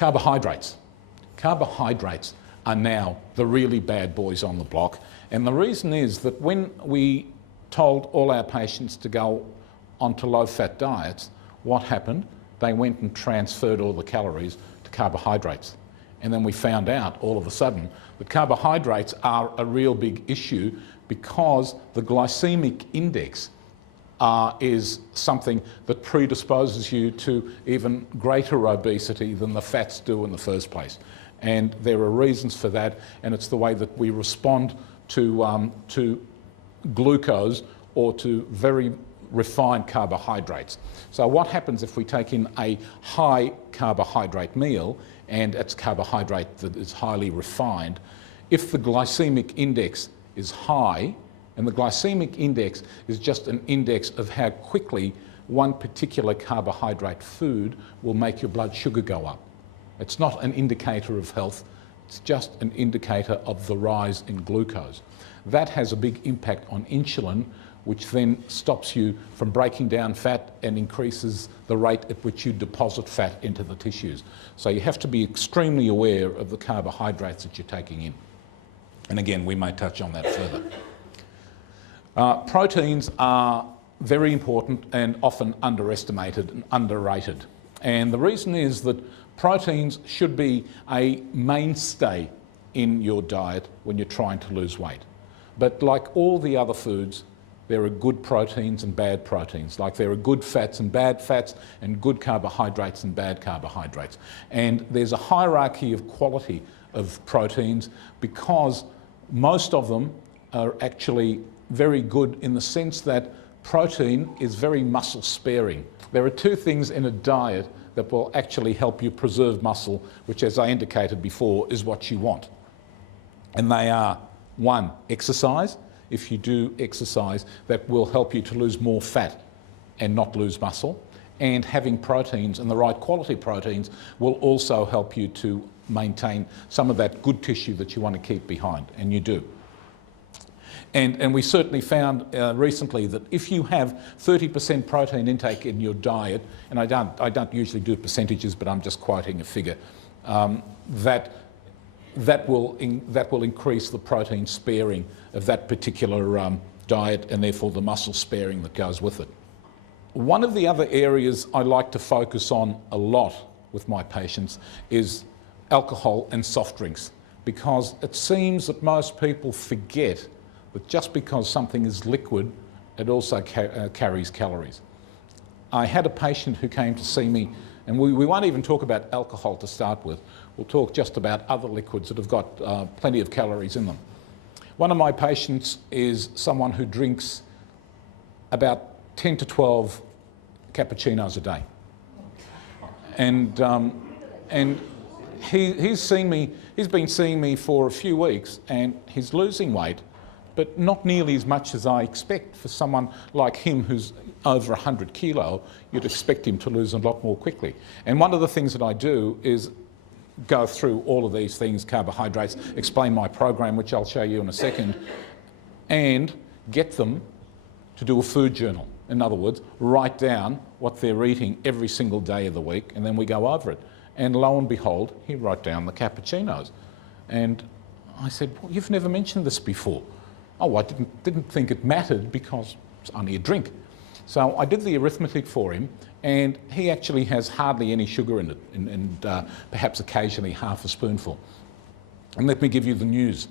Carbohydrates. Carbohydrates are now the really bad boys on the block, and the reason is that when we told all our patients to go onto low-fat diets, what happened? They went and transferred all the calories to carbohydrates. And then we found out all of a sudden that carbohydrates are a real big issue because the glycemic index is something that predisposes you to even greater obesity than the fats do in the first place. And there are reasons for that, and it's the way that we respond to glucose or to very refined carbohydrates. So what happens if we take in a high carbohydrate meal and it's carbohydrate that is highly refined? If the glycemic index is high, and the glycemic index is just an index of how quickly one particular carbohydrate food will make your blood sugar go up. It's not an indicator of health, it's just an indicator of the rise in glucose. That has a big impact on insulin, which then stops you from breaking down fat and increases the rate at which you deposit fat into the tissues. So you have to be extremely aware of the carbohydrates that you're taking in. And again, we may touch on that further. Proteins are very important and often underestimated and underrated. And the reason is that proteins should be a mainstay in your diet when you're trying to lose weight. But like all the other foods, there are good proteins and bad proteins, like there are good fats and bad fats, and good carbohydrates and bad carbohydrates. And there's a hierarchy of quality of proteins because most of them are actually very good in the sense that protein is very muscle sparing. There are two things in a diet that will actually help you preserve muscle, which, as I indicated before, is what you want. And they are, one, exercise. If you do exercise, that will help you to lose more fat and not lose muscle. And having proteins, and the right quality proteins, will also help you to maintain some of that good tissue that you want to keep behind, and you do. And we certainly found recently that if you have 30% protein intake in your diet, and I don't usually do percentages, but I'm just quoting a figure, that will increase the protein sparing of that particular diet, and therefore the muscle sparing that goes with it. One of the other areas I like to focus on a lot with my patients is alcohol and soft drinks, because it seems that most people forget that just because something is liquid, it also carries calories. I had a patient who came to see me, and we won't even talk about alcohol to start with. We'll talk just about other liquids that have got plenty of calories in them. One of my patients is someone who drinks about 10 to 12 cappuccinos a day. And he's been seeing me for a few weeks, and he's losing weight, but not nearly as much as I expect for someone like him who's over 100 kilo. You'd expect him to lose a lot more quickly. And one of the things that I do is go through all of these things, carbohydrates, explain my program, which I'll show you in a second, and get them to do a food journal. In other words, write down what they're eating every single day of the week, and then we go over it. And lo and behold, he wrote down the cappuccinos. And I said, well, you've never mentioned this before. Oh, I didn't think it mattered because it's only a drink. So I did the arithmetic for him, and he actually has hardly any sugar in it, and perhaps occasionally half a spoonful. And let me give you the news.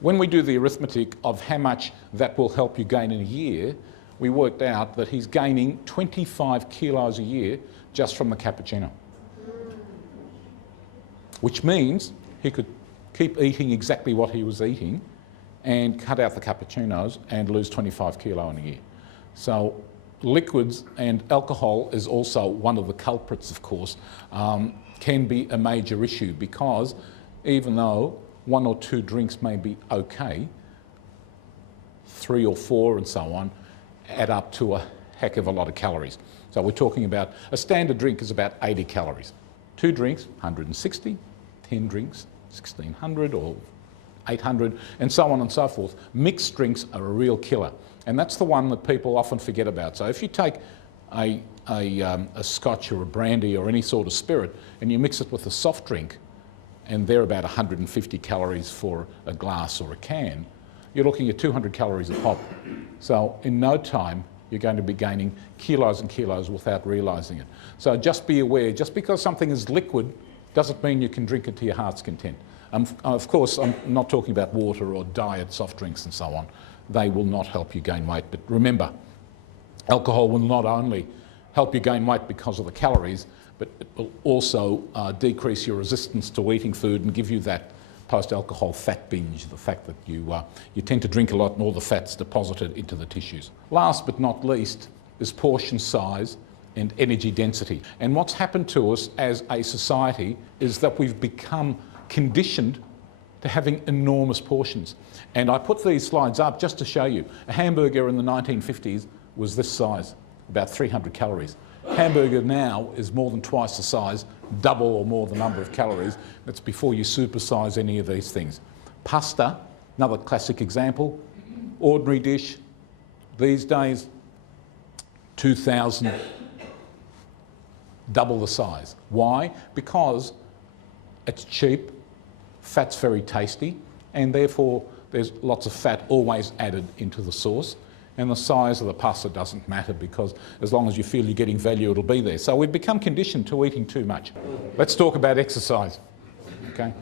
When we do the arithmetic of how much that will help you gain in a year, we worked out that he's gaining 25 kilos a year just from the cappuccino. Which means he could keep eating exactly what he was eating and cut out the cappuccinos and lose 25 kilo in a year. So liquids and alcohol is also one of the culprits, of course, can be a major issue, because even though 1 or 2 drinks may be okay, 3 or 4 and so on add up to a heck of a lot of calories. So we're talking about, a standard drink is about 80 calories. 2 drinks, 160, 10 drinks, 1600 or 800, and so on and so forth. Mixed drinks are a real killer, and that's the one that people often forget about. So if you take a scotch or a brandy or any sort of spirit, and you mix it with a soft drink, and they're about 150 calories for a glass or a can, you're looking at 200 calories a pop. So in no time, you're going to be gaining kilos and kilos without realising it. So just be aware, just because something is liquid doesn't mean you can drink it to your heart's content. Of course, I'm not talking about water or diet, soft drinks and so on. They will not help you gain weight. But remember, alcohol will not only help you gain weight because of the calories, but it will also decrease your resistance to eating food and give you that post-alcohol fat binge, the fact that you tend to drink a lot and all the fat's deposited into the tissues. Last but not least is portion size and energy density. And what's happened to us as a society is that we've become conditioned to having enormous portions. And I put these slides up just to show you. A hamburger in the 1950s was this size, about 300 calories. Hamburger now is more than twice the size, double or more the number of calories. That's before you supersize any of these things. Pasta, another classic example, ordinary dish, these days, 2,000, double the size. Why? Because it's cheap, fat's very tasty, and therefore there's lots of fat always added into the sauce. And the size of the pasta doesn't matter, because as long as you feel you're getting value, it'll be there. So we've become conditioned to eating too much. Let's talk about exercise, okay?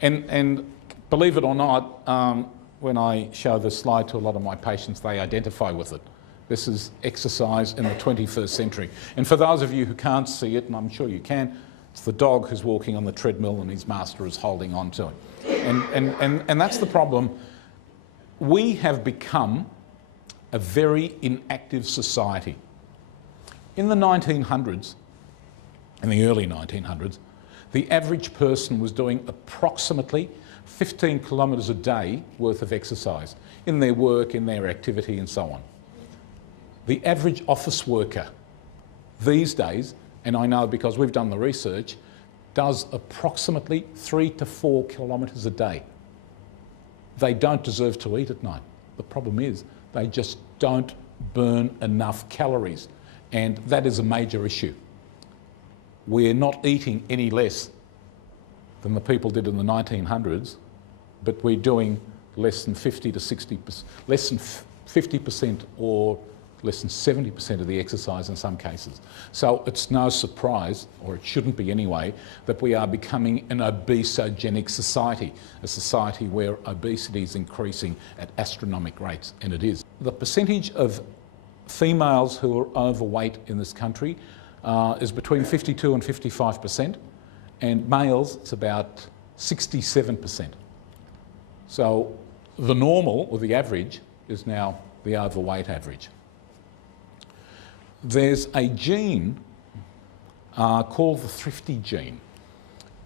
And believe it or not, when I show this slide to a lot of my patients, they identify with it. This is exercise in the 21st century. And for those of you who can't see it, and I'm sure you can, it's the dog who's walking on the treadmill and his master is holding on to it. And that's the problem. We have become a very inactive society. In the 1900s, in the early 1900s, the average person was doing approximately 15 kilometres a day worth of exercise in their work, in their activity and so on. The average office worker these days, and I know because we've done the research, does approximately 3 to 4 kilometres a day. They don't deserve to eat at night. The problem is they just don't burn enough calories, and that is a major issue. We're not eating any less than the people did in the 1900s, but we're doing less than 50 to 60%, less than 50% or less than 70% of the exercise in some cases. So it's no surprise, or it shouldn't be anyway, that we are becoming an obesogenic society, a society where obesity is increasing at astronomical rates, and it is. The percentage of females who are overweight in this country is between 52 and 55%, and males it's about 67%. So the normal, or the average, is now the overweight average. There's a gene called the thrifty gene.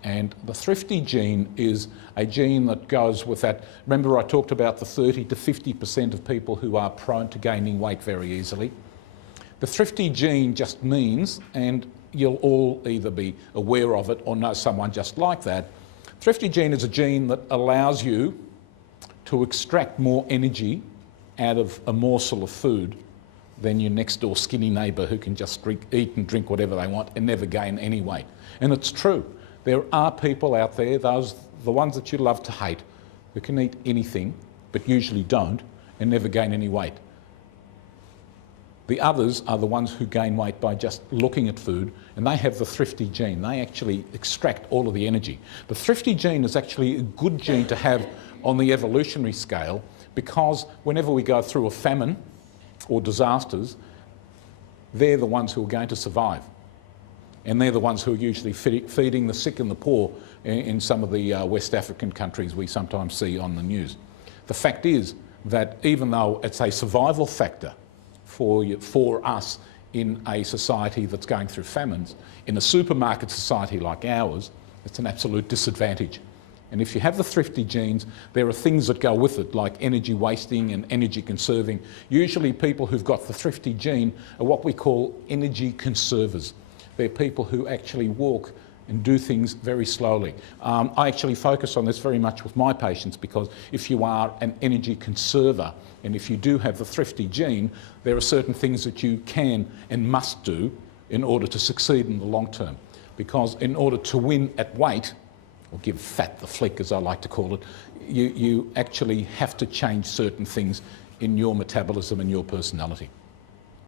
And the thrifty gene is a gene that goes with that. Remember I talked about the 30 to 50% of people who are prone to gaining weight very easily. The thrifty gene just means, and you'll all either be aware of it or know someone just like that, thrifty gene is a gene that allows you to extract more energy out of a morsel of food than your next door skinny neighbour who can just eat and drink whatever they want and never gain any weight. And it's true. There are people out there, the ones that you love to hate, who can eat anything but usually don't and never gain any weight. The others are the ones who gain weight by just looking at food, and they have the thrifty gene. They actually extract all of the energy. The thrifty gene is actually a good gene to have on the evolutionary scale, because whenever we go through a famine or disasters, they're the ones who are going to survive. And they're the ones who are usually feeding the sick and the poor in some of the West African countries we sometimes see on the news. The fact is that even though it's a survival factor for us in a society that's going through famines, in a supermarket society like ours, it's an absolute disadvantage. And if you have the thrifty genes, there are things that go with it, like energy wasting and energy conserving. Usually people who've got the thrifty gene are what we call energy conservers. They're people who actually walk and do things very slowly. I actually focus on this very much with my patients, because if you are an energy conserver and if you do have the thrifty gene, there are certain things that you can and must do in order to succeed in the long term. Because in order to win at weight, or give fat the flick as I like to call it, you actually have to change certain things in your metabolism and your personality.